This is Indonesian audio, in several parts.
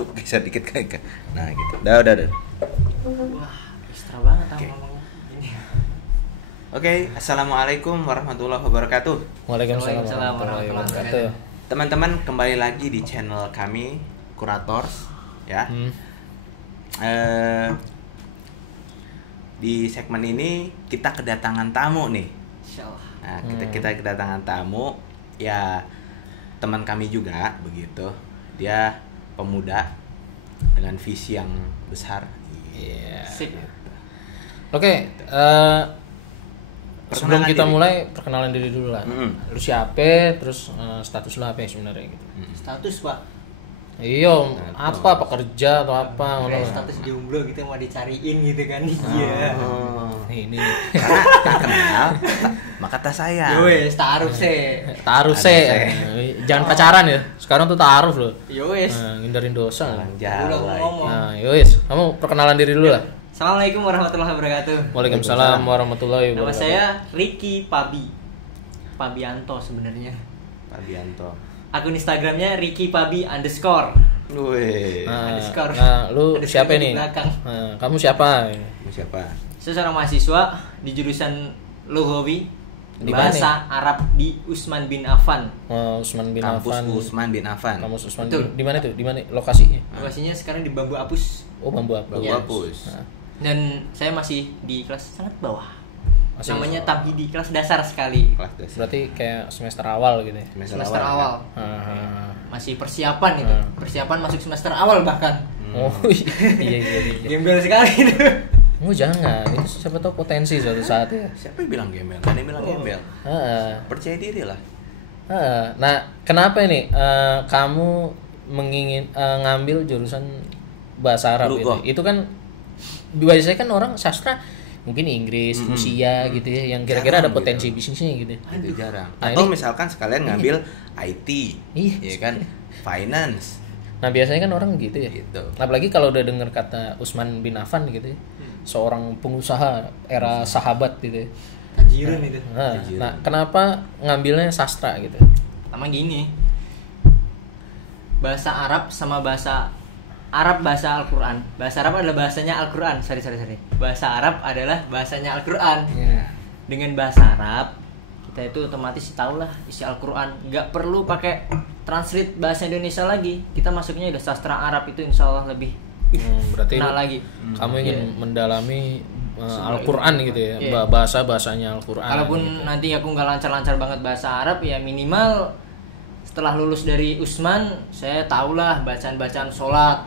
lu geser dikit kayak. Nah, gitu. Udah. Wah, ekstra banget ngomongnya. Oke, assalamualaikum warahmatullahi wabarakatuh. Waalaikumsalam warahmatullahi wabarakatuh. Teman-teman, kembali lagi di channel kami Kurators ya. Di segmen ini kita kedatangan tamu nih. Insyaallah. Nah, kita kedatangan tamu ya, teman kami juga begitu. Dia pemuda dengan visi yang besar. Iya. Sip. Oke, sebelum kita mulai perkenalan diri dulu lah. Lu siapa, terus status lu apa ya sebenarnya gitu. Status, Pak. Iya, apa pekerja atau apa ngono. Status jomblo gitu mau dicariin gitu kan. Iya. Ini Tak kenal, maka tak sayang. Yo wes, taruh sih. taruh sih. Jangan pacaran ya. Sekarang tuh taruh loh. Yo wes. Ngindarin dosa. Orang Udah Jawa. ngomong. Nah, yowis, kamu perkenalan diri dulu lah. Assalamualaikum warahmatullahi wabarakatuh. Waalaikumsalam warahmatullahi Nama wabarakatuh. saya Ricky Pabianto sebenarnya. Pabianto. Akun Instagramnya Ricky Pabi _. Wih. Underscore. Nah, lu Underscore siapa di nih? belakang. Nah, kamu siapa? Kamu siapa? Saya seorang mahasiswa di jurusan Lughawi Di Bahasa Arab di Utsman bin Affan. Usman bin Kampus Affan. Usman bin Affan. Kampus Usman Betul. di mana tuh? Di mana lokasinya? Lokasinya sekarang di Bambu Apus. Oh, Bambu Apus. Bambu Iya. Apus. Nah, Dan saya masih di kelas sangat bawah. masih Namanya Tabhidi, kelas dasar sekali. Kelas dasar. berarti kayak semester awal gitu ya. Semester awal. Ah. Masih persiapan itu. Persiapan masuk semester awal bahkan. Oh, iya. Gembel sekali itu. Oh, jangan. Itu siapa tahu potensi suatu saat ya. Siapa yang bilang gembel? Kan yang bilang gembel. Heeh. Percaya diri lah. Nah, kenapa ini kamu ngambil jurusan bahasa Arab Lughah. gitu? Itu kan biasanya kan orang sastra mungkin Inggris, Rusia gitu ya, yang kira-kira ada Jarang potensi gitu. bisnisnya gitu. Itu jarang. Nah, Atau ini- misalkan sekalian ngambil IT, Iya. ya kan? Finance, Nah, biasanya kan orang gitu ya. gitu. Apalagi kalau udah dengar kata Utsman bin Affan gitu ya. Seorang pengusaha era sahabat gitu ya. Tajirun itu. Nah, kenapa ngambilnya sastra gitu? Pertama gini. Bahasa Arab sama bahasa Al-Qur'an. Bahasa Arab adalah bahasanya Al-Qur'an. Sorry. Bahasa Arab adalah bahasanya Al-Qur'an. Iya. Dengan bahasa Arab kita itu otomatis tahu lah isi Al-Qur'an. Nggak perlu pakai translate bahasa Indonesia lagi. Kita masuknya udah sastra Arab, itu insya Allah lebih Berarti kena lagi. kamu ingin mendalami Al-Qur'an gitu ya. Iya. Bahasanya Al-Qur'an. Kalaupun gitu. nanti aku nggak lancar-lancar banget bahasa Arab, ya minimal setelah lulus dari Utsman saya tahulah bacaan-bacaan sholat.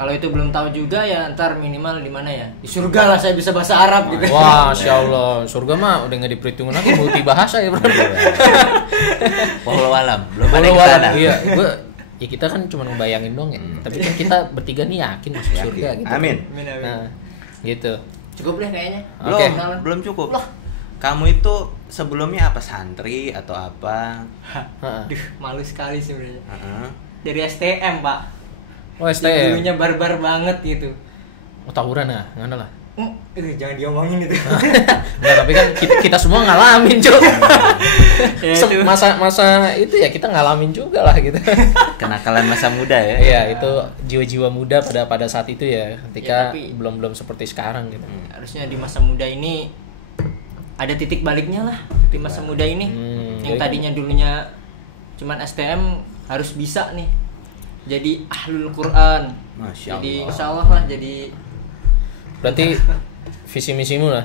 Kalau itu belum tahu juga ya ntar minimal di mana ya, di surga lah saya bisa bahasa Arab gitu. Wah, Masya Allah, surga mah udah nggak diperhitungin lagi, multi bahasa ya bro. Wallahu alam, belum ada Walau yang kesana. iya, ya kita kan cuma ngebayangin dong ya. Tapi kan kita bertiga nih yakin masuk Yakin. surga gitu. Amin. Nah, gitu. Cukup deh kayaknya. Oke. Belum cukup. Loh. Kamu itu sebelumnya apa, santri atau apa? Heeh. Aduh, malu sekali sebenarnya. Heeh. Dari STM, Pak. Oh, Yang STM. dulunya barbar banget gitu. Oh, tawuran ya, mana lah. Jangan diomongin itu. Nggak, tapi kan kita semua ngalamin, Cuk. Ya, itu. Masa itu ya kita ngalamin juga lah gitu. Kenakalan masa muda ya. Iya, itu jiwa-jiwa muda pada saat itu ya, ketika Ya, tapi- belum seperti sekarang gitu. Harusnya di masa muda ini ada titik baliknya lah. Di masa muda ini yang jadi- tadinya dulunya cuman STM harus bisa nih jadi ahlul Quran. Masya Jadi Allah. insya Allah lah jadi Berarti visi misimu lah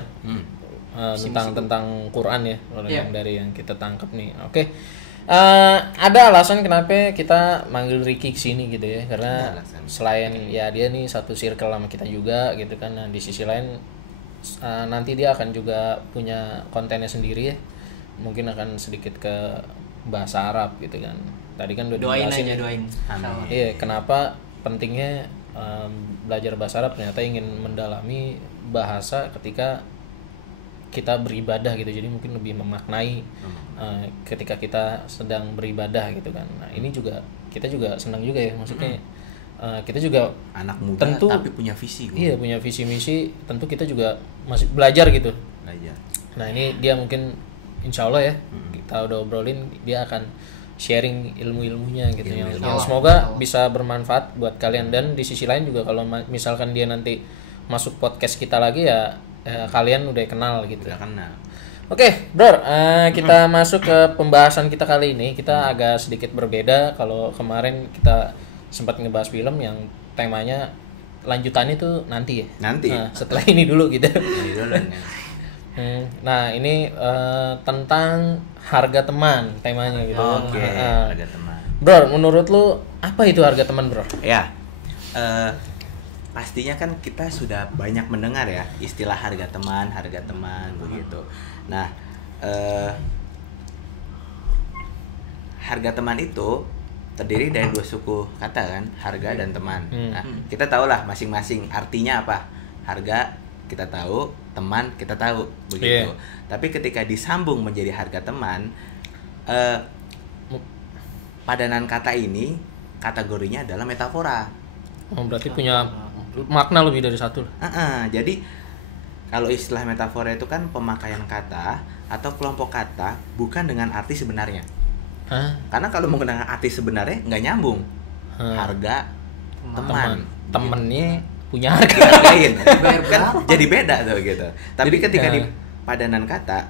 Visi-misi tentang Quran ya, kalau Iya. yang dari yang kita tangkap nih. Oke. Ada alasan kenapa kita manggil Ricky kesini gitu ya, karena Ada alasan. selain ya dia nih satu circle sama kita juga gitu kan. Nah, di sisi lain nanti dia akan juga punya kontennya sendiri ya, mungkin akan sedikit ke bahasa Arab gitu kan. Tadi kan udah doain dijelasin. aja doain. Insya Allah. Iya, kenapa pentingnya belajar bahasa Arab, ternyata ingin mendalami bahasa ketika kita beribadah gitu, jadi mungkin lebih memaknai ketika kita sedang beribadah gitu kan. Nah, ini juga kita juga senang juga ya, maksudnya kita juga Anak muda tentu tapi punya visi. iya punya visi misi, tentu kita juga masih belajar gitu. Belajar. Nah, ini dia mungkin insya Allah ya, kita udah obrolin, dia akan sharing ilmu-ilmunya gitu Ilmu-ilmu. yang semoga bisa bermanfaat buat kalian. Dan di sisi lain juga kalau misalkan dia nanti masuk podcast kita lagi ya kalian udah kenal gitu. Udah kenal. Oke, Bro, kita masuk ke pembahasan kita kali ini. Kita agak sedikit berbeda. Kalau kemarin kita sempat ngebahas film yang temanya lanjutannya tuh nanti ya. Nanti. Nah, setelah ini dulu gitu. Ini dulu nih. Nah, ini tentang harga teman temanya gitu. Oke, harga teman. Bro, menurut lu apa itu harga teman, Bro? Ya, pastinya kan kita sudah banyak mendengar ya istilah harga teman begitu. Nah, harga teman itu terdiri dari dua suku kata kan, harga dan teman. Nah, kita tahulah masing-masing artinya apa. Harga kita tahu, teman kita tahu begitu. Tapi ketika disambung menjadi harga teman, padanan kata ini kategorinya adalah metafora. Oh, berarti punya makna lebih dari satu. Jadi kalau istilah metafora itu kan pemakaian kata atau kelompok kata bukan dengan arti sebenarnya. Karena kalau menggunakan arti sebenarnya nggak nyambung. Harga teman. Temennya punya harga. Dihargain. Kan jadi beda tuh gitu. Tapi ketika di padanan kata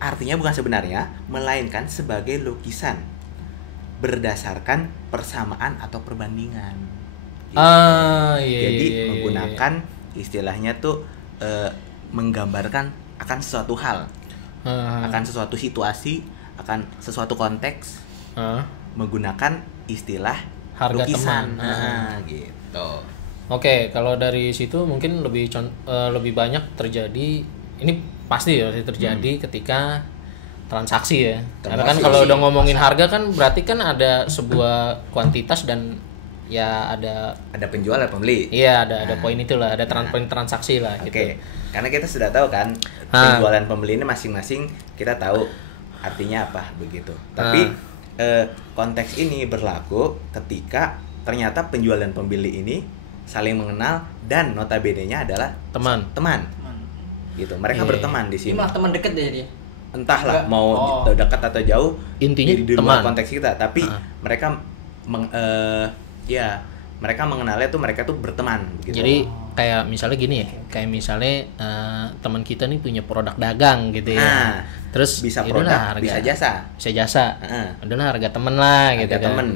artinya bukan sebenarnya, melainkan sebagai lukisan berdasarkan persamaan atau perbandingan. Jadi menggunakan istilahnya tuh menggambarkan akan sesuatu hal, akan sesuatu situasi, akan sesuatu konteks, menggunakan istilah harga lukisan. teman. Gitu. Oke, kalau dari situ mungkin lebih banyak terjadi, ini pasti ya terjadi ketika transaksi ya. Karena kan kalau udah ngomongin harga kan berarti kan ada sebuah kuantitas dan ya ada penjual dan pembeli. Iya, ada poin itulah, ada poin transaksi lah gitu. Oke. Karena kita sudah tahu kan penjual dan pembeli ini masing-masing kita tahu artinya apa begitu. Tapi konteks ini berlaku ketika ternyata penjual dan pembeli ini saling mengenal dan notabene-nya adalah teman. Gitu. Mereka berteman di sini. Ini malah teman dekat deh dia. Entahlah mau dekat atau jauh, intinya di luar teman. konteks kita, tapi mereka mereka mengenalnya tuh mereka tuh berteman gitu. Jadi kayak misalnya gini ya, kayak misalnya teman kita nih punya produk dagang gitu ya. Terus bisa produk, harga, bisa jasa. Adalah harga temen lah gitu kan. Temen.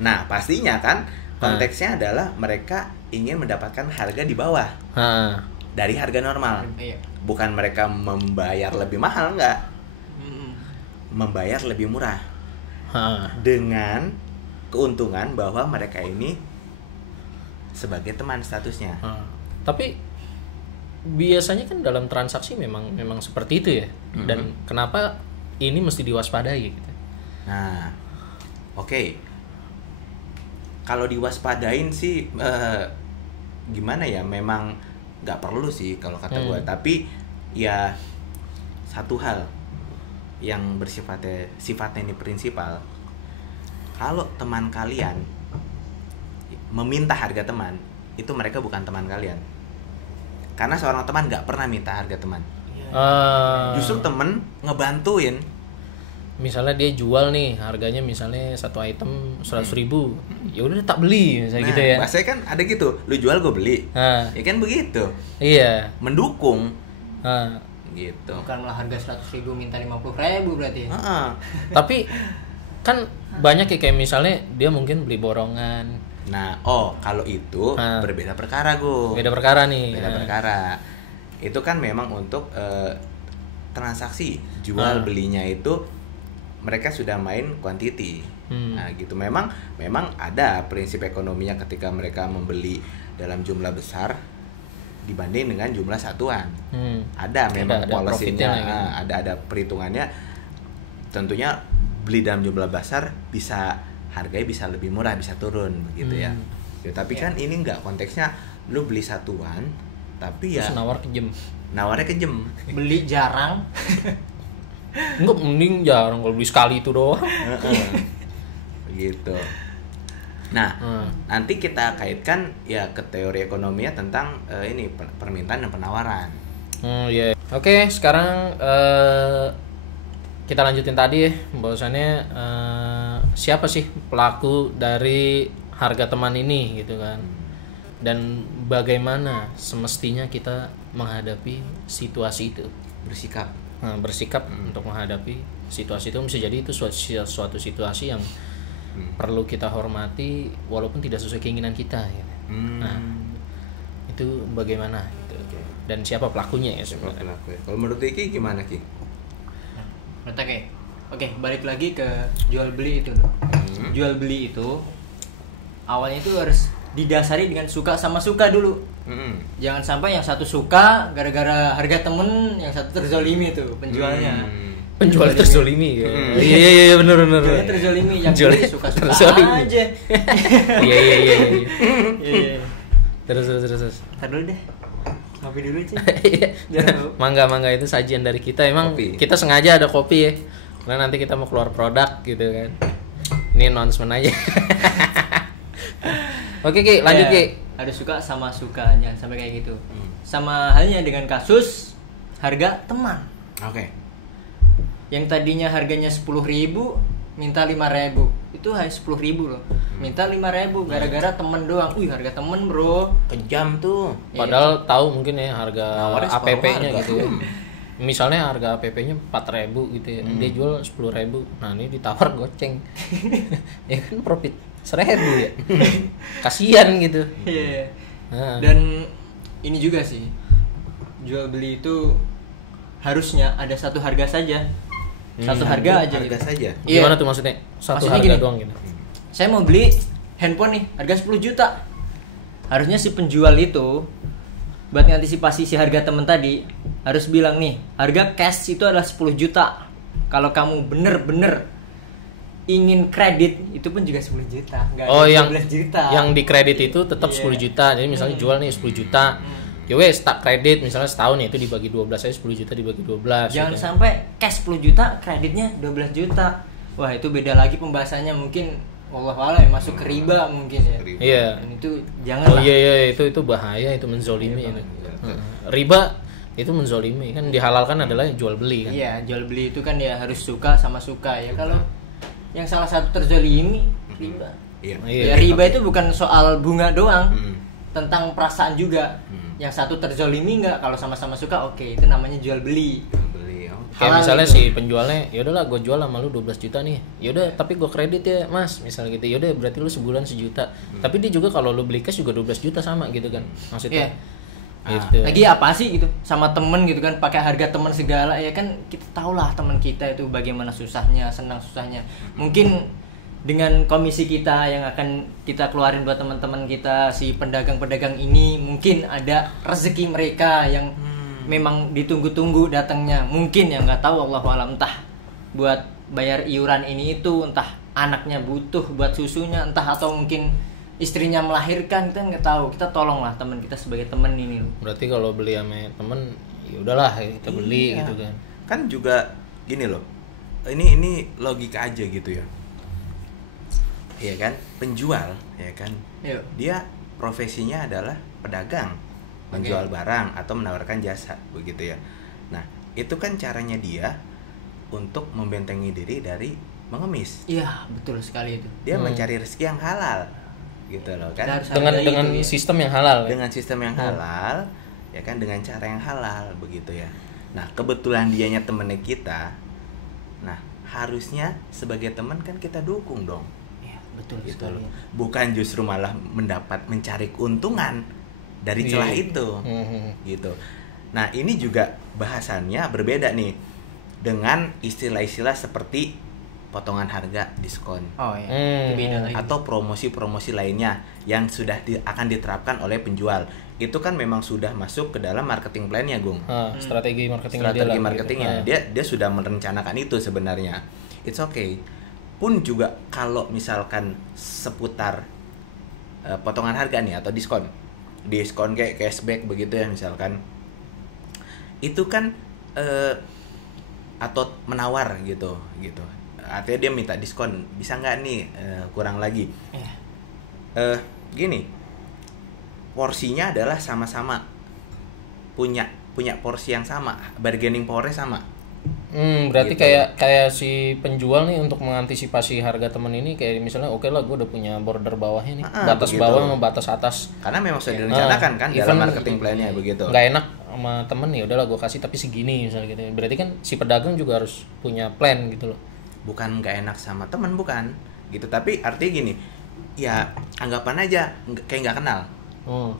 Nah, pastinya kan konteksnya adalah mereka ingin mendapatkan harga di bawah dari harga normal. Bukan mereka membayar lebih mahal, enggak. Membayar lebih murah. Dengan keuntungan bahwa mereka ini sebagai teman statusnya. Tapi biasanya kan dalam transaksi memang seperti itu ya. Dan kenapa ini mesti diwaspadai gitu? Nah, oke. Kalau diwaspadain sih gimana ya? Memang nggak perlu sih kalau kata gue. Tapi ya satu hal yang sifatnya ini prinsipal. Kalau teman kalian meminta harga teman, itu mereka bukan teman kalian. Karena seorang teman nggak pernah minta harga teman. Justru temen ngebantuin. Misalnya dia jual nih, harganya misalnya satu item 100.000, ya udah tak beli misalnya gitu ya. Bahasanya kan ada gitu, lu jual gue beli. Ya kan begitu. Iya. Mendukung. Gitu. Bukan malah harga 100.000 minta 50.000 berarti ya. Tapi kan banyak ya kayak misalnya dia mungkin beli borongan. Nah, kalau itu berbeda perkara, Gu. Beda perkara nih. Beda perkara. Itu kan memang untuk transaksi jual belinya itu mereka sudah main quantity. Nah, gitu. Memang ada prinsip ekonominya ketika mereka membeli dalam jumlah besar dibanding dengan jumlah satuan. Ada memang policy-nya, ada perhitungannya. Tentunya beli dalam jumlah besar harganya bisa lebih murah, bisa turun begitu ya. Tapi kan ini enggak, konteksnya lu beli satuan tapi terus ya nawarnya kejem. Beli jarang. Enggak, mending jarang, kalau beli sekali itu doang. Gitu. Nah, nanti kita kaitkan ya ke teori ekonominya tentang ini permintaan dan penawaran. Oke, sekarang kita lanjutin tadi ya, bahwasannya siapa sih pelaku dari harga teman ini gitu kan, dan bagaimana semestinya kita menghadapi situasi itu, bersikap untuk menghadapi situasi itu. Bisa jadi itu suatu situasi yang perlu kita hormati walaupun tidak sesuai keinginan kita gitu. Nah itu bagaimana gitu. Dan siapa pelakunya ya sebenarnya. Kalau menurut Iki gimana Ki? Oke, balik lagi ke jual beli itu loh. Jual beli itu awalnya itu harus didasari dengan suka sama suka dulu. Jangan sampai yang satu suka gara-gara harga temen, yang satu terzolimi tuh penjualnya. Penjual terzolimi. Iya benar. Penjualnya terzolimi, yang beli suka-suka aja. Iya. Terus. Ntar dulu deh. Ngopi dulu aja. Mangga itu sajian dari kita. Emang kopi. Kita sengaja ada kopi ya. Karena nanti kita mau keluar produk gitu kan. Ini announcement aja. Oke Ki, lanjut Ki. Ada suka sama suka, jangan sampai kayak gitu. Sama halnya dengan kasus harga teman. Oke. Yang tadinya harganya 10.000 minta 5.000. Itu hanya 10.000 loh. Minta 5.000 gara-gara temen doang. Harga temen bro. Kejam tuh. Padahal tahu mungkin ya harga APP-nya gitu ya. Misalnya harga APP-nya 4.000 gitu ya. Dia jual 10.000. Nah, ini ditawar goceng. Ya kan profit 1.000 ya. Kasihan gitu. Iya. Dan ini juga sih. Jual beli itu harusnya ada satu harga saja. Satu harga aja gitu. Saja. Gimana tuh maksudnya? Satu harga gini, doang gitu. Saya mau beli handphone nih, harga 10 juta. Harusnya si penjual itu buat ngantisipasi si harga temen tadi harus bilang nih, harga cash itu adalah 10 juta. Kalau kamu bener-bener ingin kredit itu pun juga 10 juta. Yang 12 juta. Yang di kredit itu tetap 10 juta. Jadi misalnya jual nih 10 juta. Ya wes tak kredit misalnya setahun ya itu dibagi 12 aja 10 juta dibagi 12. Jangan gitu. sampai cash 10 juta, kreditnya 12 juta. Wah, itu beda lagi pembahasannya, mungkin wallahualam masuk ke riba mungkin ya. Iya. Dan itu janganlah. Iya itu bahaya, itu menzolimi itu. Riba itu menzolimi, kan dihalalkan adalah jual beli kan. Iya, jual beli itu kan ya harus suka sama suka ya. Kalau yang salah satu terzolimi riba. Iya. Ya, riba itu bukan soal bunga doang. Tentang perasaan juga. Yang satu terzolimi enggak, kalau sama-sama suka oke, itu namanya jual beli. Kayak misalnya gitu. Si penjualnya, ya udahlah gue jual sama lu 12 juta nih. Ya udah, tapi gue kredit ya, Mas. Misalnya gitu. Ya udah, berarti lu sebulan 1 juta. Tapi dia juga kalau lu beli cash juga 12 juta sama gitu kan. Maksudnya. Gitu. Lagi apa sih gitu sama temen gitu kan, pakai harga temen segala ya kan, kita tahulah teman kita itu bagaimana susahnya, senang susahnya. Mungkin dengan komisi kita yang akan kita keluarin buat teman-teman kita, si pedagang-pedagang ini mungkin ada rezeki mereka yang memang ditunggu-tunggu datangnya. Mungkin yang nggak tahu Allahualam, entah buat bayar iuran ini itu, entah anaknya butuh buat susunya, entah atau mungkin istrinya melahirkan, kita nggak tahu. Kita tolonglah teman kita sebagai teman ini loh. Berarti kalau beli sama temen ya udahlah kita beli gitu kan. Kan juga gini loh. Ini logika aja gitu ya. Iya kan, penjual ya kan. Yuk. Dia profesinya adalah pedagang, menjual barang atau menawarkan jasa begitu ya. Nah, itu kan caranya dia untuk membentengi diri dari mengemis. Iya, betul sekali itu. Dia mencari rezeki yang halal. Gitu loh kan. Dengan sistem yang halal. Dengan sistem yang halal, ya kan, dengan cara yang halal begitu ya. Nah, kebetulan dianya temennya kita. Nah, harusnya sebagai teman kan kita dukung dong. Betul gitu sekali. Loh. Bukan justru malah mencari keuntungan dari celah itu. Gitu. Nah, ini juga bahasannya berbeda nih dengan istilah-istilah seperti potongan harga, diskon. Oh iya. Itu beda lagi. Atau promosi-promosi lainnya yang sudah akan diterapkan oleh penjual. Itu kan memang sudah masuk ke dalam marketing plan-nya, Gung. Strategi marketingnya. Strategi marketingnya. Gitu. Dia sudah merencanakan itu sebenarnya. It's okay. Pun juga kalau misalkan seputar potongan harga nih atau diskon kayak cashback begitu ya misalkan, itu kan atau menawar gitu artinya dia minta diskon, bisa nggak nih kurang lagi. Gini, porsinya adalah sama-sama punya porsi yang sama, bargaining powernya sama. Berarti Gitu. kayak si penjual nih untuk mengantisipasi harga temen ini kayak misalnya oke lah gue udah punya border bawahnya nih, batas begitu. bawah sama batas atas. Karena memang sudah direncanakan kan dalam Even marketing plan-nya begitu. Nggak enak sama temen ya udahlah gue kasih tapi segini misalnya gitu. Berarti kan si pedagang juga harus punya plan gitu loh. Bukan nggak enak sama teman, bukan gitu, tapi artinya gini, ya anggapan aja kayak nggak kenal.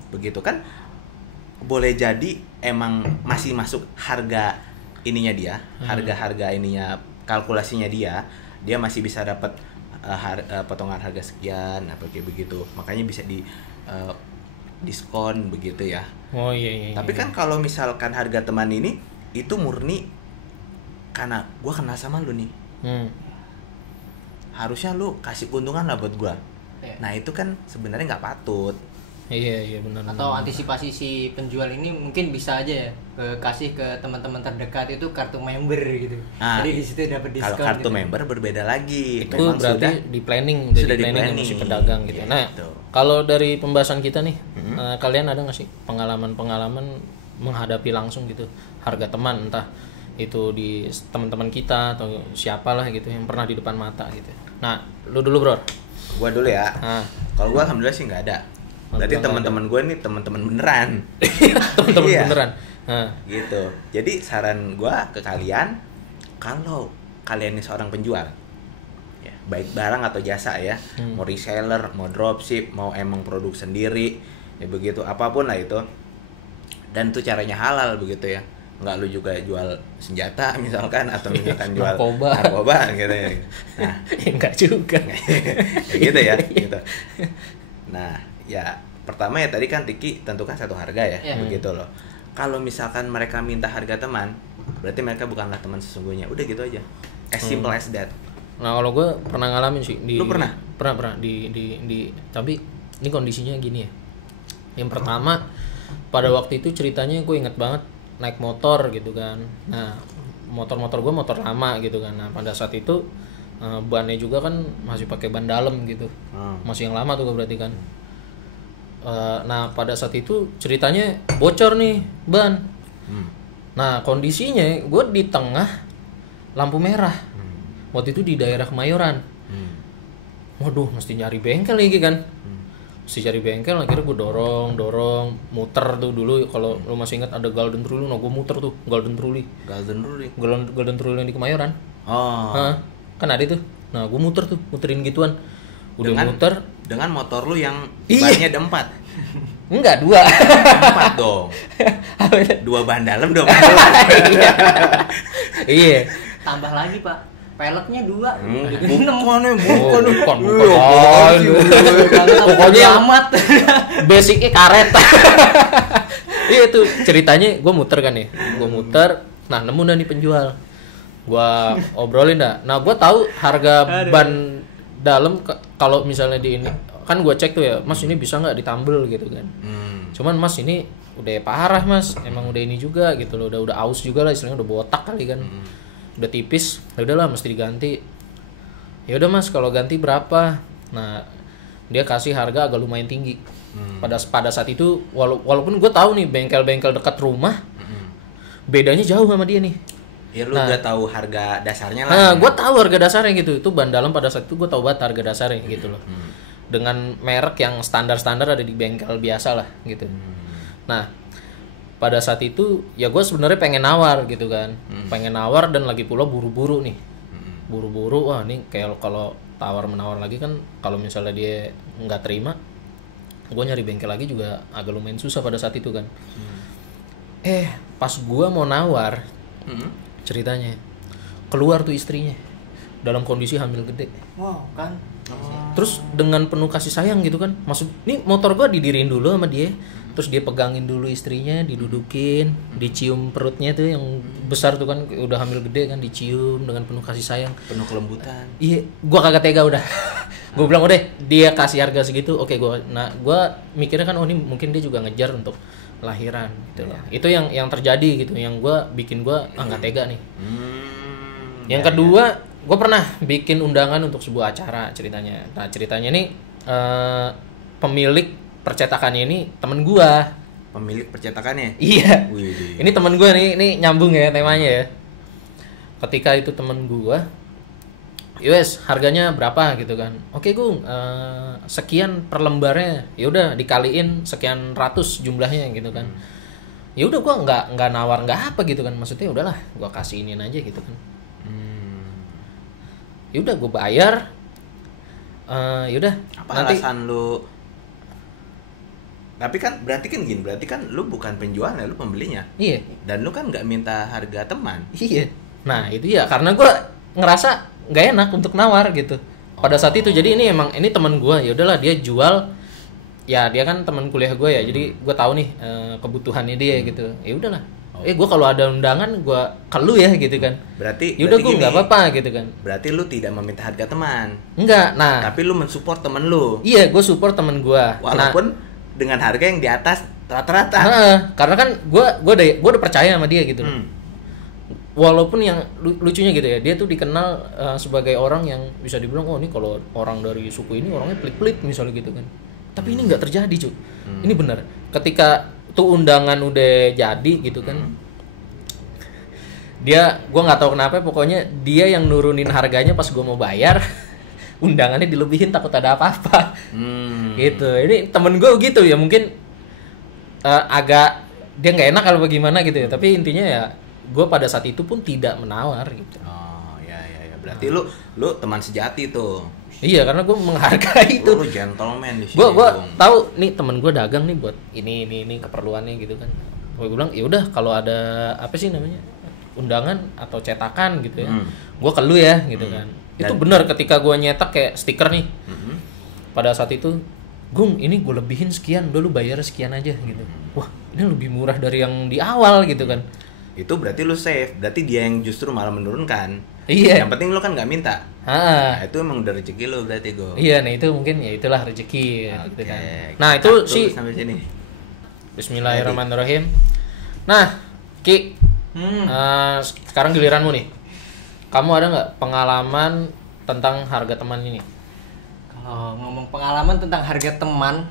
Begitu kan, boleh jadi emang masih masuk harga ininya dia, harga ininya, kalkulasinya dia masih bisa dapat potongan harga sekian apa kayak begitu, makanya bisa di diskon begitu ya. Oh iya. Tapi kan kalau misalkan harga teman ini itu murni karena gua kenal sama lu nih, harusnya lu kasih keuntungan lah buat gua. Nah itu kan sebenarnya nggak patut. Iya benar. Atau antisipasi si penjual ini mungkin bisa aja ya kasih ke teman-teman terdekat itu kartu member gitu. Jadi di situ dapat diskon. Kalau kartu gitu. member berbeda lagi. Itu memang berarti sudah di planning, sudah di planning sama si pedagang gitu. Ya, Nah, gitu. kalau dari pembahasan kita nih, kalian ada nggak sih pengalaman menghadapi langsung gitu harga teman, entah itu di teman-teman kita atau siapalah gitu yang pernah di depan mata gitu. Nah, lu dulu bro. Gua dulu ya. Kalau gua alhamdulillah sih nggak ada. Berarti teman-teman gue nih teman-teman beneran. Teman-teman Iya. beneran. Gitu. Jadi saran gue ke kalian, kalau kalian ini seorang penjual, ya, baik barang atau jasa ya, mau reseller, mau dropship, mau emang produk sendiri, ya begitu, apapun lah itu, dan itu caranya halal begitu ya. Nggak lu juga jual senjata misalkan, atau misalkan jual narkoba gitu ya. Nah, enggak juga. ya gitu ya, gitu. Nah, ya pertama ya tadi kan Tiki tentukan satu harga ya, begitu loh. Kalau misalkan mereka minta harga teman, berarti mereka bukanlah teman sesungguhnya. Udah gitu aja. As simple as that. Nah, kalau gue pernah ngalamin sih Lu pernah? Pernah di tapi ini kondisinya gini ya. Yang pertama pada waktu itu ceritanya gue inget banget naik motor gitu kan. Nah, motor gue motor lama gitu kan. Nah, pada saat itu bannya juga kan masih pakai ban dalam gitu. Masih yang lama tuh berarti kan. Nah, pada saat itu ceritanya bocor nih ban. Nah, kondisinya gue di tengah lampu merah. Waktu itu di daerah Kemayoran. Waduh, mesti nyari bengkel lagi kan. Mesti cari bengkel, akhirnya gue dorong, muter tuh dulu. Kalau lu masih ingat ada Golden Truly, nah gue muter tuh Golden Truly yang di Kemayoran. Kan ada tuh. Nah, gue muterin gituan. Udah muter dengan motor lu yang bannya ada 4. Enggak, 2. 4 dong. 2 ban dalam, 2 ban luar. Iya. Tambah lagi pak, peleknya 2. Bukan. Pokoknya yang amat. basicnya karet. Iya tuh ceritanya gue muter kan nih. Gue muter, nah nemu dah nih penjual. Gue obrolin dah. Nah, gue tahu harga ban dalam kalau misalnya di ini kan gue cek tuh ya, Mas ini bisa nggak ditambel gitu kan. Cuman Mas ini udah parah Mas, emang udah ini juga gitu loh, udah aus juga lah, istilahnya udah botak kali kan. Udah tipis, ya udahlah mesti diganti. Ya udah Mas, kalau ganti berapa? Nah, dia kasih harga agak lumayan tinggi. Pada saat itu walaupun gue tahu nih bengkel-bengkel dekat rumah bedanya jauh sama dia nih. Ya lu udah tahu harga dasarnya lah. Nah, gue tahu harga dasarnya gitu. Itu ban dalam pada saat itu gue tahu banget harga dasarnya gitu loh. Dengan merek yang standar-standar ada di bengkel biasa lah gitu. Nah, pada saat itu ya gue sebenarnya pengen nawar gitu kan. Pengen nawar dan lagi pula buru-buru nih. Buru-buru, wah ini kayak kalau tawar menawar lagi kan, kalau misalnya dia nggak terima, gue nyari bengkel lagi juga agak lumayan susah pada saat itu kan. Pas gue mau nawar, ceritanya keluar tuh istrinya dalam kondisi hamil gede. Wow kan. Terus dengan penuh kasih sayang gitu kan, maksud ini motor gue didiriin dulu sama dia, terus dia pegangin dulu istrinya, didudukin, dicium perutnya tuh yang besar tuh kan, udah hamil gede kan, dicium dengan penuh kasih sayang, penuh kelembutan. Iya, gue kagak tega udah. Gue bilang udah dia kasih harga segitu, oke gue. Nah, gue mikirnya kan ini mungkin dia juga ngejar untuk lahiran gitu loh. Itu yang terjadi gitu, yang gue bikin gue nggak tega nih. Yang kedua, gue pernah bikin undangan untuk sebuah acara ceritanya. Nah, ceritanya nih pemilik percetakannya ini temen gue. Pemilik percetakannya? Iya. Wih. Ini temen gue nih, ini nyambung ya temanya ya. ketika itu temen gua, "Yowes, harganya berapa?" gitu kan. "Oke, Gung, sekian per lembarnya." Ya udah dikaliin sekian ratus jumlahnya gitu kan. Ya udah gua nggak nawar nggak apa gitu kan. Maksudnya udahlah, gua kasihin aja gitu kan. Ya udah gua bayar. Yaudah Apa nanti alasan lu? Tapi kan berarti kan lu bukan penjualnya, lu pembelinya. iya Dan lu kan nggak minta harga teman. iya nah itu ya karena gue ngerasa nggak enak untuk nawar gitu pada saat itu. Jadi ini teman gue, ya udahlah dia jual, ya dia kan teman kuliah gue ya, jadi gue tahu nih kebutuhannya dia gitu. Ya udahlah, gue kalau ada undangan gue ke lu ya gitu kan. Berarti Yaudah gue nggak apa-apa gitu kan. Berarti lu tidak meminta harga teman. Enggak, nah Tapi lu mensupport temen lu. iya gue support temen gue. Walaupun dengan harga yang di atas rata-rata. Karena kan gue udah percaya sama dia gitu. Walaupun yang lucunya gitu ya, dia tuh dikenal sebagai orang yang bisa dibilang, oh ini kalau orang dari suku ini orangnya pelit-pelit misalnya gitu kan. Tapi ini nggak terjadi cuy. Ini benar. Ketika tuh undangan udah jadi gitu kan, gue nggak tahu kenapa, pokoknya dia yang nurunin harganya pas gue mau bayar. Undangannya dilebihin takut ada apa-apa. Gitu. Ini temen gue gitu ya, mungkin agak dia nggak enak kalau bagaimana gitu ya. Tapi intinya ya gue pada saat itu pun tidak menawar gitu. Oh ya. Berarti lu teman sejati tuh. Iya, karena gue menghargai itu. Lu gentleman di sini. Gue tahu nih temen gue dagang nih buat ini keperluannya gitu kan. Gue bilang ya udah kalau ada apa sih namanya undangan atau cetakan gitu ya, gue ke lu ya gitu kan. Itu benar ketika gue nyetak kayak stiker nih. Pada saat itu, "Gung, ini gue lebihin sekian, udah lu bayar sekian aja gitu." Wah, ini lebih murah dari yang di awal gitu kan. Itu berarti lu save. Berarti dia yang justru malah menurunkan. Iya. Yang penting lu kan nggak minta. Nah, itu emang udah rezeki lu berarti gue. Iya, nah itu mungkin ya itulah rezeki gitu kan. Nah, Kita itu sih sampai sini. Bismillahirrahmanirrahim. Nah, Ki, sekarang giliranmu nih. Kamu ada nggak pengalaman tentang harga teman ini? Kalau ngomong pengalaman tentang harga teman,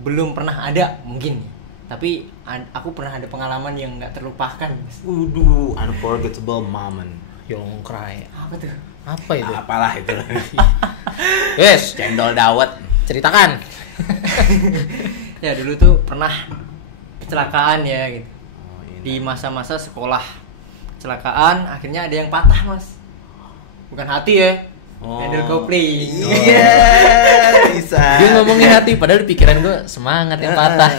belum pernah ada mungkin. Tapi aku pernah ada pengalaman yang nggak terlupakan. Unforgettable moment. Yongkrai. Apa tuh? Apa itu? Apalah itu. Yes, Cendol dawet. ceritakan. Ya dulu tuh pernah kecelakaan ya gitu. Di Ini. masa-masa sekolah. Kecelakaan, akhirnya ada yang patah, Mas. Bukan hati ya. Handle kopling. Iya, bisa. Dia ngomongin hati, padahal di pikiran gue semangat yang patah.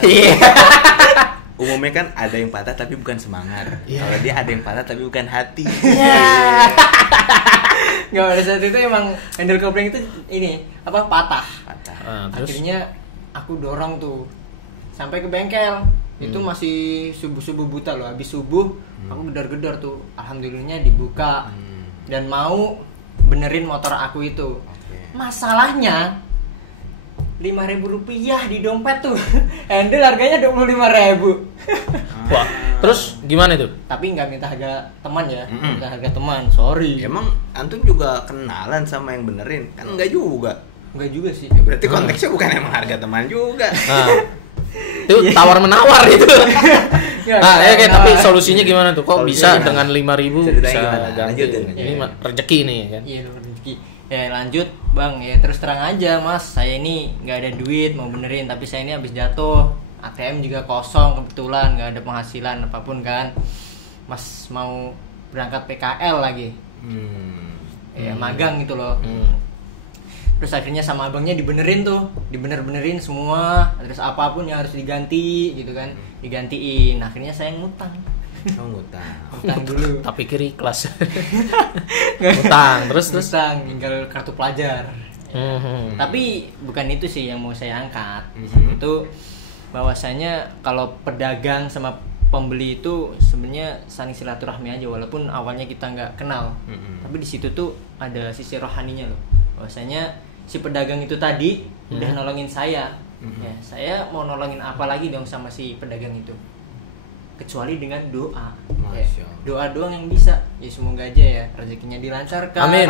Umumnya kan ada yang patah tapi bukan semangat. Kalau dia ada yang patah tapi bukan hati. Nggak, pada saat itu emang handle kopling itu patah. Terus Akhirnya aku dorong tuh sampai ke bengkel. Itu masih subuh-subuh buta loh. Habis subuh aku gedor-gedor tuh. Alhamdulillahnya dibuka dan mau benerin motor aku itu. Masalahnya 5.000 rupiah di dompet tuh. Handle harganya 25.000. wah, terus gimana itu? Tapi nggak minta harga teman ya. Minta harga teman, sorry. Emang antum juga kenalan sama yang benerin? Kan enggak juga. Enggak juga sih. Ya, berarti konteksnya bukan emang harga teman juga. Nah, itu tawar menawar itu. Nah, ya kayak tapi solusinya gimana tuh? Kok bisa Solusinya dengan 5.000 Ceritanya bisa gimana? ganti? Lanjutin. Ini rezeki nih kan. Iya, rezeki. Ya lanjut bang, ya terus terang aja mas, saya ini nggak ada duit mau benerin, tapi saya ini habis jatuh, ATM juga kosong kebetulan, nggak ada penghasilan apapun kan, mas mau berangkat PKL lagi, ya magang gitu loh. Terus akhirnya sama abangnya dibenerin tuh, dibenerin semua, terus apapun yang harus diganti gitu kan, digantiin. Akhirnya saya ngutang. Ngutang dulu. Tak pikir ikhlas. Ngutang terus Ngutang, tinggal kartu pelajar. Tapi bukan itu sih yang mau saya angkat. Itu bahwasanya kalau pedagang sama pembeli itu sebenarnya saling silaturahmi aja, walaupun awalnya kita nggak kenal. Tapi di situ tuh ada sisi rohaninya loh. Bahwasanya si pedagang itu tadi udah nolongin saya. Ya, saya mau nolongin apa lagi dong sama si pedagang itu? Kecuali dengan doa. Ya, doa doang yang bisa. Ya semoga aja ya rezekinya dilancarkan. Amin.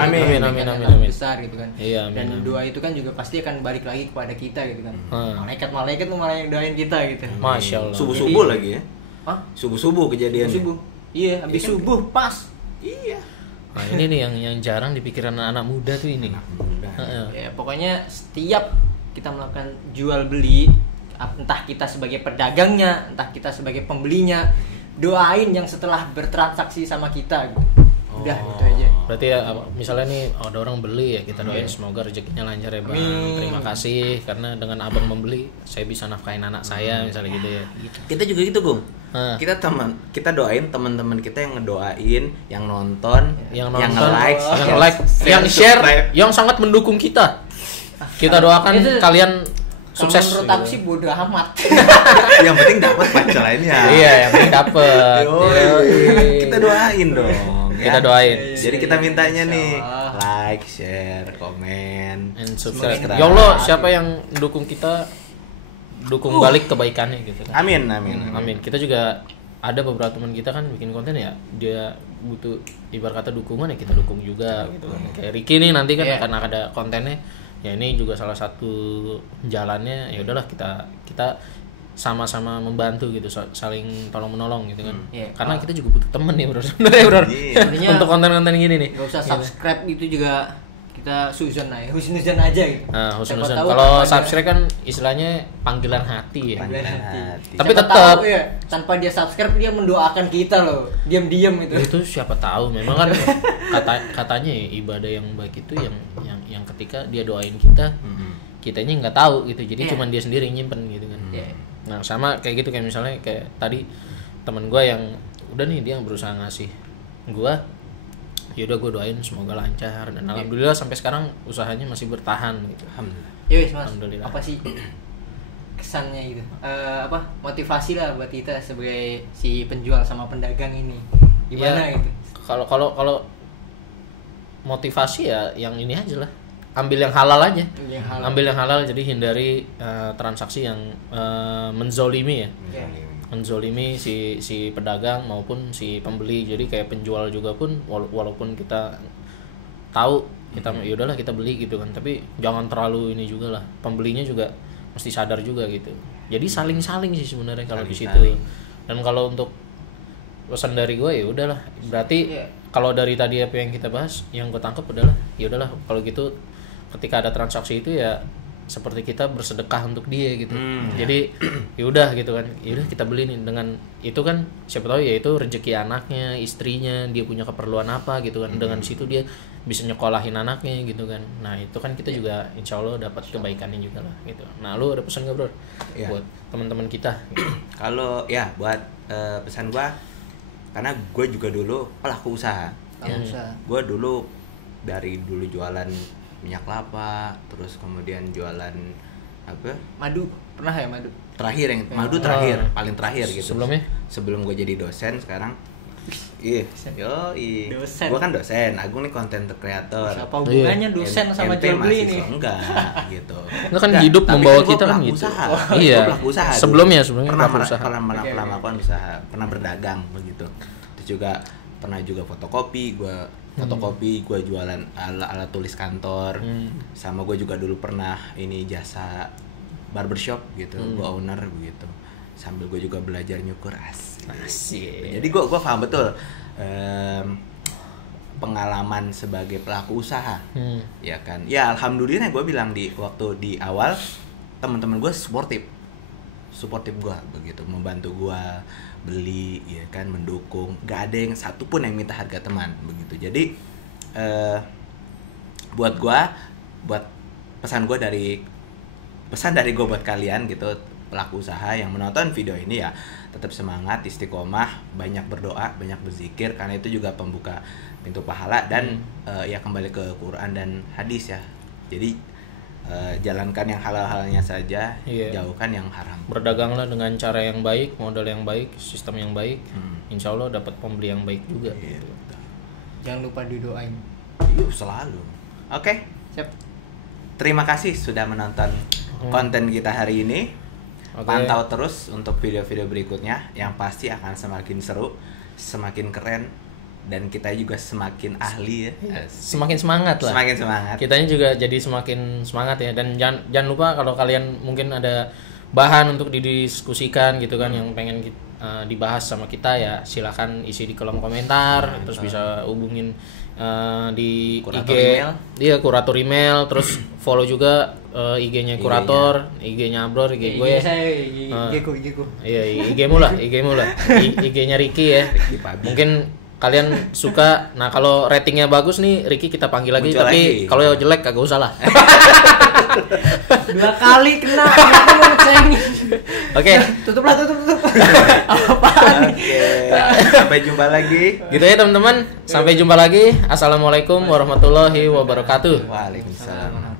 Besar gitu kan. Iya, dan amin. doa itu kan juga pasti akan balik lagi kepada kita gitu kan. Malaikat malah yang doain kita gitu. Masya Allah. Subuh-subuh lagi ya? Hah? Subuh-subuh kejadian. Subuh. Iya, habis subuh pas Iya. Nah ini nih yang jarang dipikiran anak muda tuh ini. Anak muda. Ya pokoknya setiap kita melakukan jual beli, entah kita sebagai pedagangnya, entah kita sebagai pembelinya, doain yang setelah bertransaksi sama kita gitu. Udah gitu aja. Berarti ya misalnya nih ada orang beli ya, kita doain semoga rezekinya lancar ya Bang. Terima kasih karena dengan Abang membeli saya bisa nafkahin anak saya misalnya gitu ya. Kita juga gitu, Gung. Kita doain teman-teman kita yang ngedoain, yang nonton, yang like, yang share, yang sangat mendukung kita. Kita doakan itu, kalian sukses. Menurut aku sih bodo amat. Yang penting dapat pancalanya. Iya, yang penting dapat. Kita doain dong. Kita doain. Jadi kita mintanya nih like, share, komen, and subscribe. Ya Allah, siapa yang dukung kita dukung balik kebaikannya gitu kan. Amin. Kita juga ada beberapa teman kita kan bikin konten ya, dia butuh ibarat kata dukungan ya kita dukung juga gitu kan. Kayak Ricky nih nanti kan akan ada kontennya. Ya ini juga salah satu jalannya, ya udahlah kita sama-sama membantu gitu, saling tolong menolong gitu kan. Karena kita juga butuh temen nih bro sebenarnya bro. Untuk konten-konten gini nih. Gak usah subscribe itu juga kita husnuzon aja gitu. Nah, husnuzon. Kalau subscribe kan istilahnya panggilan hati ya. Panggilan hati. Tapi tetap ya, tanpa dia subscribe dia mendoakan kita loh, diam-diam itu. Itu siapa tahu, memang kan katanya ya, ibadah yang baik itu yang ketika dia doain kita, kitanya nggak tahu gitu. Jadi cuman dia sendiri yang nyimpen gitu kan. Nah, sama kayak gitu, kayak misalnya kayak tadi teman gue yang udah nih dia berusaha ngasih gue, yaudah gue doain semoga lancar dan alhamdulillah sampai sekarang usahanya masih bertahan gitu. Alhamdulillah. Mas, Alhamdulillah. apa sih kesannya itu? Motivasi lah buat kita sebagai si penjual sama pedagang ini. Gimana gitu? Kalau motivasi ya yang ini aja lah. Ambil yang halal aja. Ambil yang halal, jadi hindari transaksi yang menzolimi ya. Menzolimi si pedagang maupun si pembeli. Jadi kayak penjual juga pun walaupun kita tahu kita ya udahlah kita beli gitu kan, tapi jangan terlalu ini juga lah. Pembelinya juga mesti sadar juga gitu. Jadi saling-saling sih sebenarnya kalau di situ. Dan kalau untuk pesan dari gue ya udahlah. Berarti kalau dari tadi apa yang kita bahas, yang gue tangkap adalah ya udahlah kalau gitu ketika ada transaksi itu ya seperti kita bersedekah untuk dia gitu. Jadi yaudah gitu kan, yaudah kita beli nih, dengan itu kan siapa tahu ya itu rezeki anaknya, istrinya, dia punya keperluan apa gitu kan. Dengan situ dia bisa nyekolahin anaknya gitu kan. Nah itu kan kita juga insya Allah dapat kebaikannya juga lah gitu. Nah lu ada pesan nggak bro buat teman-teman kita? Kalau ya buat pesan gua, karena gue juga dulu pelaku usaha. Gue dari dulu jualan minyak kelapa, terus kemudian jualan apa? Madu. Pernah ya madu? Madu paling terakhir gitu. Sebelum gue jadi dosen sekarang. Dosen. Gue kan dosen, Agung nih content creator. Apa hubungannya dosen sama jual beli nih? Enggak, gitu. Itu kan hidup membawa kita kan gitu. Iya. Sebelumnya pernah melakukan usaha, pernah berdagang begitu. Terus juga pernah fotokopi, gue jualan alat tulis kantor. Sama gue juga dulu pernah ini jasa barbershop gitu, gue owner begitu. Sambil gue juga belajar nyukur asik. Jadi gue paham betul pengalaman sebagai pelaku usaha. Ya kan. Ya alhamdulillah gue bilang waktu di awal teman-teman gue suportif gue begitu, membantu gue beli ya kan, mendukung, gak ada yang satupun yang minta harga teman begitu. Jadi buat pesan dari gue buat kalian gitu, pelaku usaha yang menonton video ini ya tetap semangat, istiqomah, banyak berdoa, banyak berzikir, karena itu juga pembuka pintu pahala dan ya kembali ke Quran dan hadis ya. Jadi jalankan yang halal-halalnya saja, jauhkan yang haram. Berdaganglah dengan cara yang baik, modal yang baik, sistem yang baik, insya Allah dapat pembeli yang baik juga. Gitu. Jangan lupa didoain. Selalu. Oke. Siap. Terima kasih sudah menonton konten kita hari ini. Pantau terus untuk video-video berikutnya yang pasti akan semakin seru, semakin keren, dan kita juga semakin ahli ya. Semakin semangat lah. Semakin semangat. Kitanya juga jadi semakin semangat ya. Dan jangan lupa kalau kalian mungkin ada bahan untuk didiskusikan gitu kan, yang pengen dibahas sama kita ya silakan isi di kolom komentar, terus bisa hubungin di Kurator IG email. Iya, kurator email, terus follow juga IG-nya kurator, IG-nya Abror, IG gue. Saya IG ku. Iya, IG-mu lah. IG-nya Ricky ya. Mungkin kalian suka. Nah, kalau ratingnya bagus nih, Ricky kita panggil lagi. Muncul Tapi lagi. kalau jelek kagak usah lah. 2 kali kena, aku mau ngecengin. Oke, Tutup. Oke. Sampai jumpa lagi. gitu ya teman-teman. Sampai jumpa lagi. Assalamualaikum warahmatullahi wabarakatuh. Waalaikumsalam.